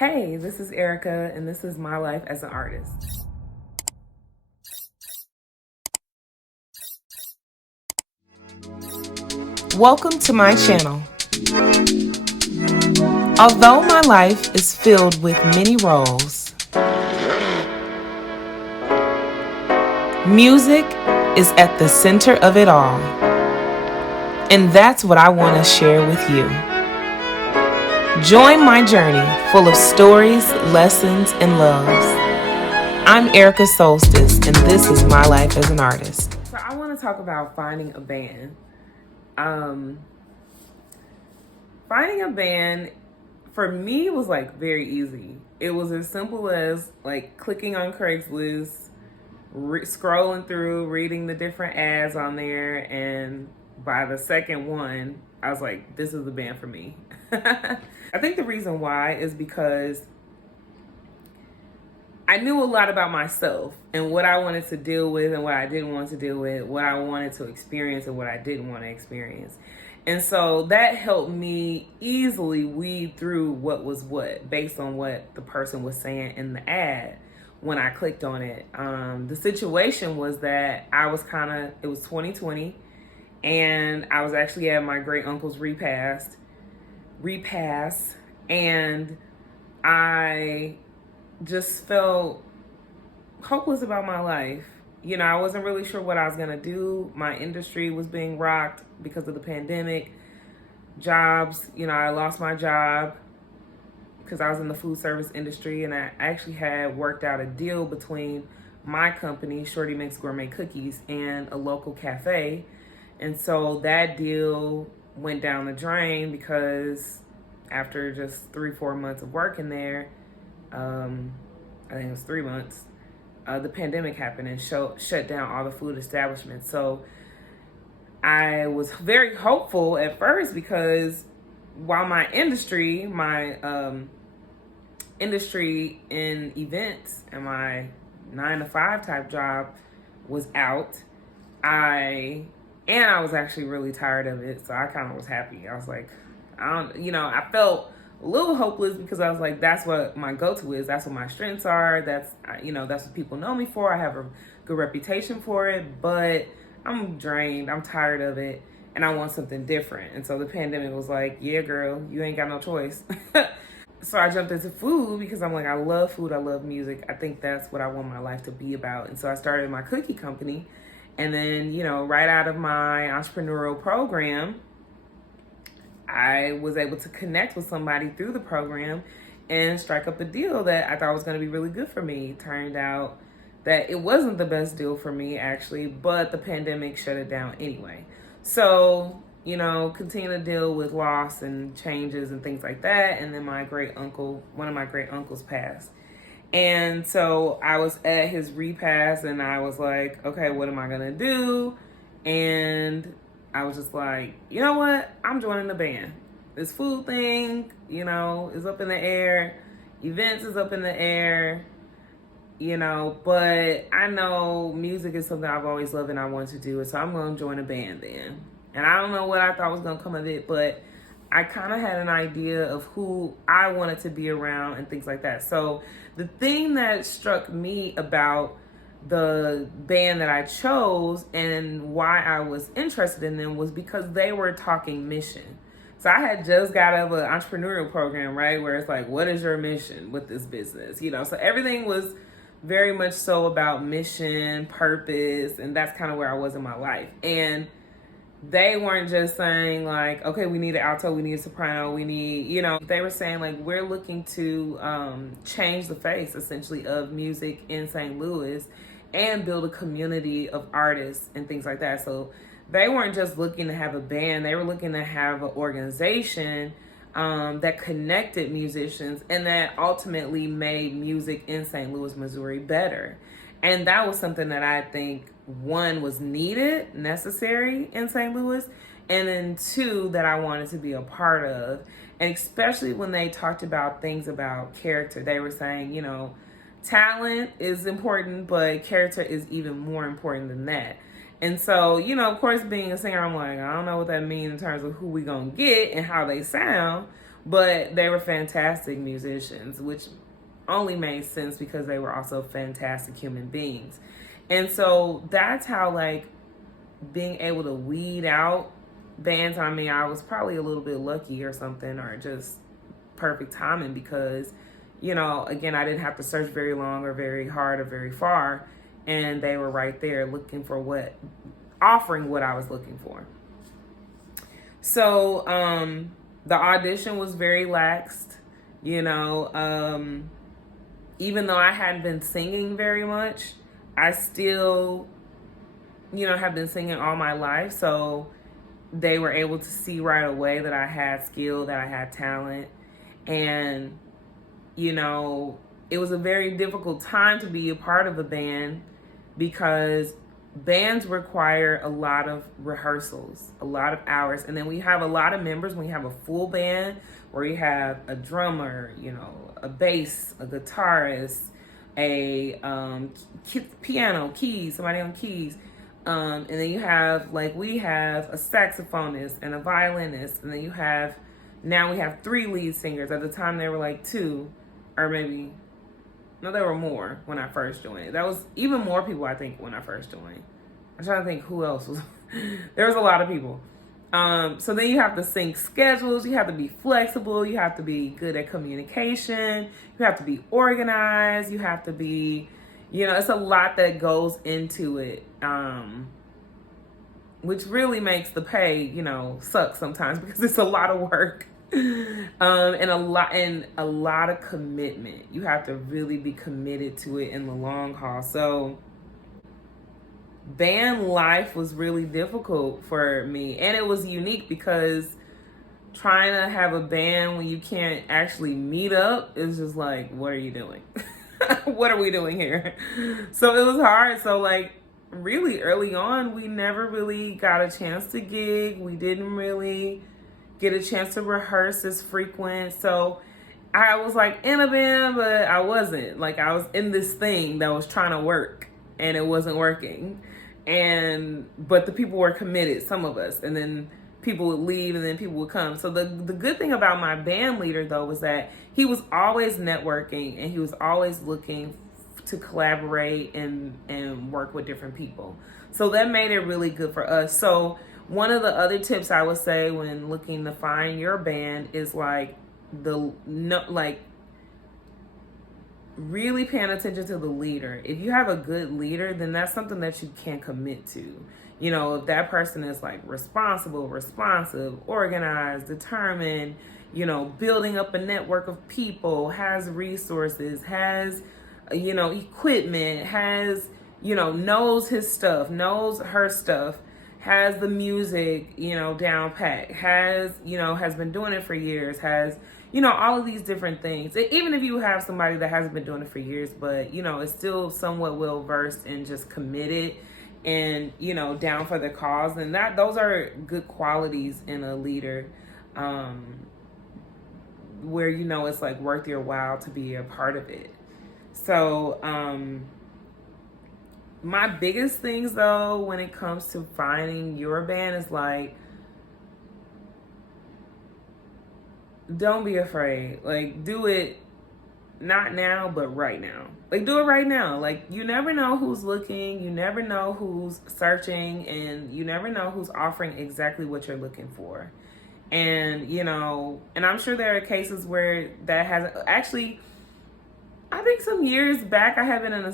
Hey, this is Erica, and this is my life as an artist. Welcome to my channel. Although my life is filled with many roles, music is at the center of it all. And that's what I want to share with you. Join my journey full of stories, lessons, and loves. I'm Erica Solstice, and this is my life as an artist. So I want to talk about finding a band. Finding a band for me was like very easy. It was as simple as like clicking on Craigslist, scrolling through, reading the different ads on there, and by the second one, I was like, this is the band for me. I think the reason why is because I knew a lot about myself and what I wanted to deal with and what I didn't want to deal with, what I wanted to experience and what I didn't want to experience. And so that helped me easily weed through what was what based on what the person was saying in the ad when I clicked on it. The situation was that it was 2020, and I was actually at my great uncle's repass, and I just felt hopeless about my life. You know, I wasn't really sure what I was gonna do. My industry was being rocked because of the pandemic. Jobs, I lost my job because I was in the food service industry, and I actually had worked out a deal between my company, Shorty Makes Gourmet Cookies, and a local cafe. And so that deal went down the drain because after just 3-4 months of working there, I think it was 3 months, the pandemic happened and shut down all the food establishments. So I was very hopeful at first because while my industry in events and my 9-to-5 type job was out, I was actually really tired of it. So I kind of was happy. I was like, I felt a little hopeless because I was like, that's what my go-to is. That's what my strengths are. That's what people know me for. I have a good reputation for it, but I'm drained. I'm tired of it, and I want something different. And so the pandemic was like, yeah, girl, you ain't got no choice. So I jumped into food because I'm like, I love food. I love music. I think that's what I want my life to be about. And so I started my cookie company. And then, right out of my entrepreneurial program, I was able to connect with somebody through the program and strike up a deal that I thought was going to be really good for me. Turned out that it wasn't the best deal for me, actually, but the pandemic shut it down anyway. So, continue to deal with loss and changes and things like that. And then one of my great uncles passed. And so I was at his repass and I was like, okay, what am I going to do? And I was just like, you know what? I'm joining the band. This food thing, is up in the air. Events is up in the air, but I know music is something I've always loved and I want to do it. So I'm going to join a band then. And I don't know what I thought was going to come of it, but I kind of had an idea of who I wanted to be around and things like that. So the thing that struck me about the band that I chose and why I was interested in them was because they were talking mission. So I had just got out of an entrepreneurial program, right? Where it's like, what is your mission with this business? So everything was very much so about mission, purpose, and that's kind of where I was in my life. And they weren't just saying like, okay, we need an alto, we need a soprano, we need, they were saying like, we're looking to change the face essentially of music in St. Louis and build a community of artists and things like that. So they weren't just looking to have a band, they were looking to have an organization that connected musicians and that ultimately made music in St. Louis, Missouri better. And that was something that I think, one, was needed, necessary in St. Louis, and then two, that I wanted to be a part of. And especially when they talked about things about character, they were saying, talent is important, but character is even more important than that. And so, of course, being a singer, I'm like, I don't know what that means in terms of who we gonna get and how they sound. But they were fantastic musicians, which only made sense because they were also fantastic human beings. And so that's how, like, being able to weed out bands, I mean, I was probably a little bit lucky or something, or just perfect timing because, you know, again, I didn't have to search very long or very hard or very far, and they were right there looking for offering what I was looking for. So the audition was very laxed, you know. Even though I hadn't been singing very much, I still, you know, have been singing all my life. So they were able to see right away that I had skill, that I had talent. And, you know, it was a very difficult time to be a part of a band because bands require a lot of rehearsals, a lot of hours. And then we have a lot of members when you have a full band where you have a drummer, you know, a bass, a guitarist, a piano, keys, somebody on keys. And then you have, like, we have a saxophonist and a violinist. And then now we have 3 lead singers. At the time there were like 2, or maybe, no, there were more when I first joined. That was even more people, I think, when I first joined. I'm trying to think who else was. There was a lot of people. So then you have to sync schedules. You have to be flexible. You have to be good at communication. You have to be organized. You have to be, you know, it's a lot that goes into it, which really makes the pay, you know, suck sometimes because it's a lot of work. And a lot of commitment. You have to really be committed to it in the long haul. So band life was really difficult for me, and it was unique because trying to have a band when you can't actually meet up is just like, what are you doing? What are we doing here? So it was hard. So, like, really early on, we never really got a chance to gig. We didn't really get a chance to rehearse as frequent. So I was like in a band, but I wasn't. Like, I was in this thing that was trying to work and it wasn't working. But the people were committed, some of us, and then people would leave and then people would come. So the good thing about my band leader, though, was that he was always networking and he was always looking to collaborate and work with different people. So that made it really good for us. So one of the other tips I would say when looking to find your band is really paying attention to the leader. If you have a good leader, then that's something that you can commit to. You know, if that person is like responsible, responsive, organized, determined, you know, building up a network of people, has resources, has, you know, equipment, has, you know, knows his stuff, knows her stuff, has the music, you know, down pat, has, you know, has been doing it for years, has, you know, all of these different things. Even if you have somebody that hasn't been doing it for years, but, you know, is still somewhat well versed and just committed and, you know, down for the cause. And those are good qualities in a leader, where, you know, it's like worth your while to be a part of it. So, my biggest things, though, when it comes to finding your band is like, don't be afraid. Like, do it not now, but right now. Like, do it right now. Like, you never know who's looking, you never know who's searching, and you never know who's offering exactly what you're looking for. And, you know, and I'm sure there are cases where that hasn't actually. I think some years back I have been in a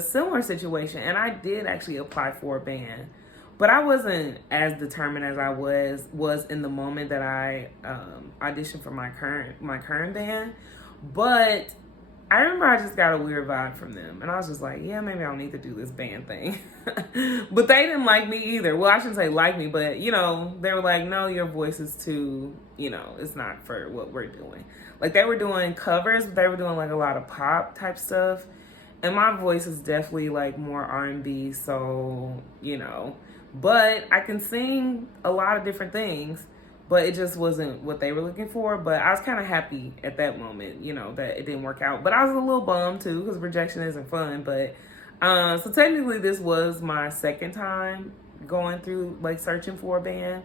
similar situation, and I did actually apply for a band, but I wasn't as determined as I was in the moment that I auditioned for my current band. But I remember I just got a weird vibe from them, and I was just like, yeah, maybe I don't need to do this band thing. But they didn't like me either. Well, I shouldn't say like me, but, you know, they were like, no, your voice is too, you know, it's not for what we're doing. Like, they were doing covers, but they were doing like a lot of pop type stuff, and my voice is definitely like more R&B, so, you know, but I can sing a lot of different things, but it just wasn't what they were looking for. But I was kind of happy at that moment, you know, that it didn't work out. But I was a little bummed too, because rejection isn't fun. But so technically this was my second time going through like searching for a band.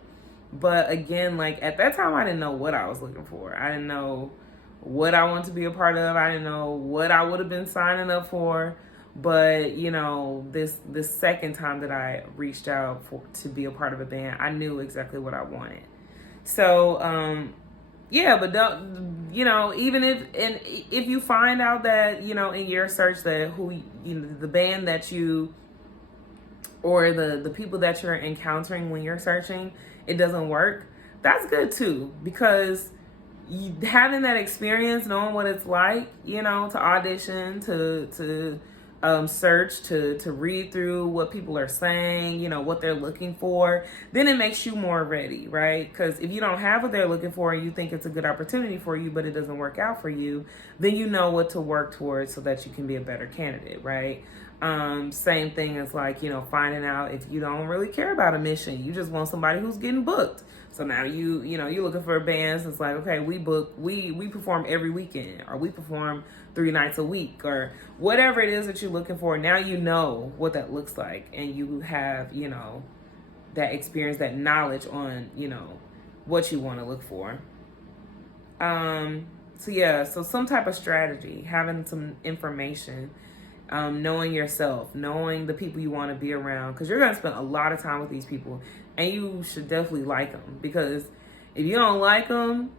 But again, like at that time, I didn't know what I was looking for. I didn't know what I wanted to be a part of. I didn't know what I would have been signing up for. But you know, this second time that I reached out to be a part of a band, I knew exactly what I wanted. So yeah, but don't, you know, even if you find out that, you know, in your search that the band that you, or the people that you're encountering when you're searching, it doesn't work, that's good too, because having that experience, knowing what it's like, you know, to audition, to search, to read through what people are saying, you know, what they're looking for, then it makes you more ready, right? Because if you don't have what they're looking for and you think it's a good opportunity for you, but it doesn't work out for you, then you know what to work towards so that you can be a better candidate, right? Same thing as like, you know, finding out if you don't really care about a mission, you just want somebody who's getting booked. So now you know, you're looking for bands. It's like, okay, we perform every weekend, or we perform 3 nights a week, or whatever it is that you're looking for. Now you know what that looks like, and you have, you know, that experience, that knowledge on, you know, what you want to look for. So yeah, so some type of strategy, having some information, knowing yourself, knowing the people you want to be around, because you're going to spend a lot of time with these people, and you should definitely like them, because if you don't like them,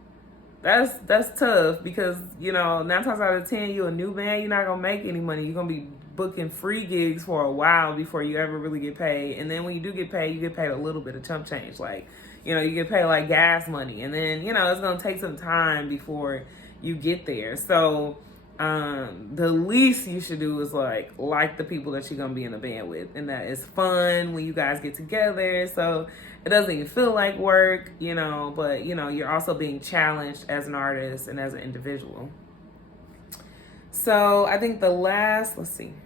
that's tough, because, you know, 9 times out of 10, you're a new band, you're not going to make any money. You're going to be booking free gigs for a while before you ever really get paid. And then when you do get paid, you get paid a little bit of chump change. Like, you know, you get paid like gas money. And then, you know, it's going to take some time before you get there. So the least you should do is like the people that you're gonna be in a band with, and that is fun when you guys get together, so it doesn't even feel like work, you know, but you know, you're also being challenged as an artist and as an individual. So I think the last thing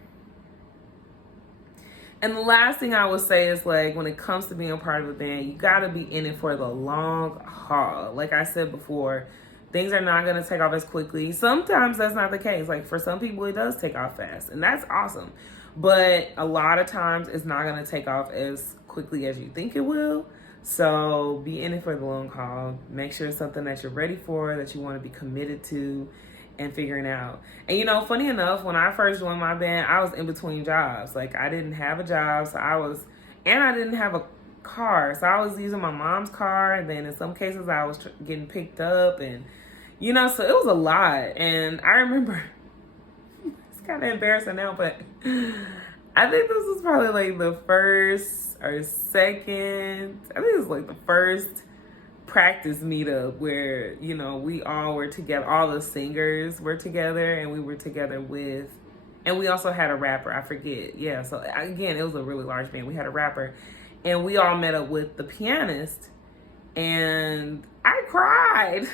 I would say is, like, when it comes to being a part of a band, you gotta be in it for the long haul. Like I said before, things are not going to take off as quickly. Sometimes that's not the case. Like, for some people, it does take off fast, and that's awesome. But a lot of times, it's not going to take off as quickly as you think it will. So be in it for the long haul. Make sure it's something that you're ready for, that you want to be committed to, and figuring out. And, you know, funny enough, when I first joined my band, I was in between jobs. Like, I didn't have a job, so I didn't have a car, so I was using my mom's car, and then in some cases I was getting picked up, and you know, so it was a lot. And I remember, it's kind of embarrassing now, but I think this was probably like the first or second, I think it was like the first practice meetup where, you know, we all were together, all the singers were together, and we were together with, and we also had a rapper, I forget. Yeah, so again, it was a really large band. We had a rapper, and we all met up with the pianist, and I cried.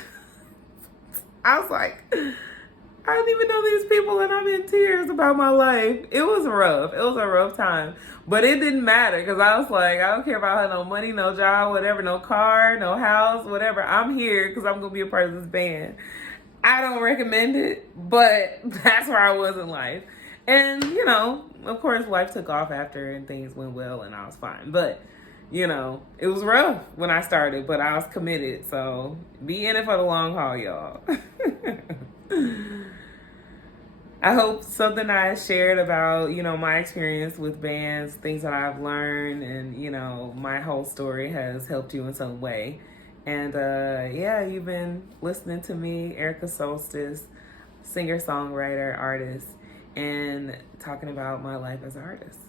I was like, I don't even know these people, and I'm in tears about my life. It was rough. It was a rough time. But it didn't matter, because I was like, I don't care about no money, no job, whatever, no car, no house, whatever. I'm here because I'm going to be a part of this band. I don't recommend it, but that's where I was in life. And, you know, of course, life took off after, and things went well, and I was fine. But, you know, it was rough when I started, but I was committed. So be in it for the long haul, y'all. I hope something I shared about, you know, my experience with bands, things that I've learned, and, you know, my whole story has helped you in some way. And yeah, you've been listening to me, Erica Solstice, singer, songwriter, artist, and talking about my life as an artist.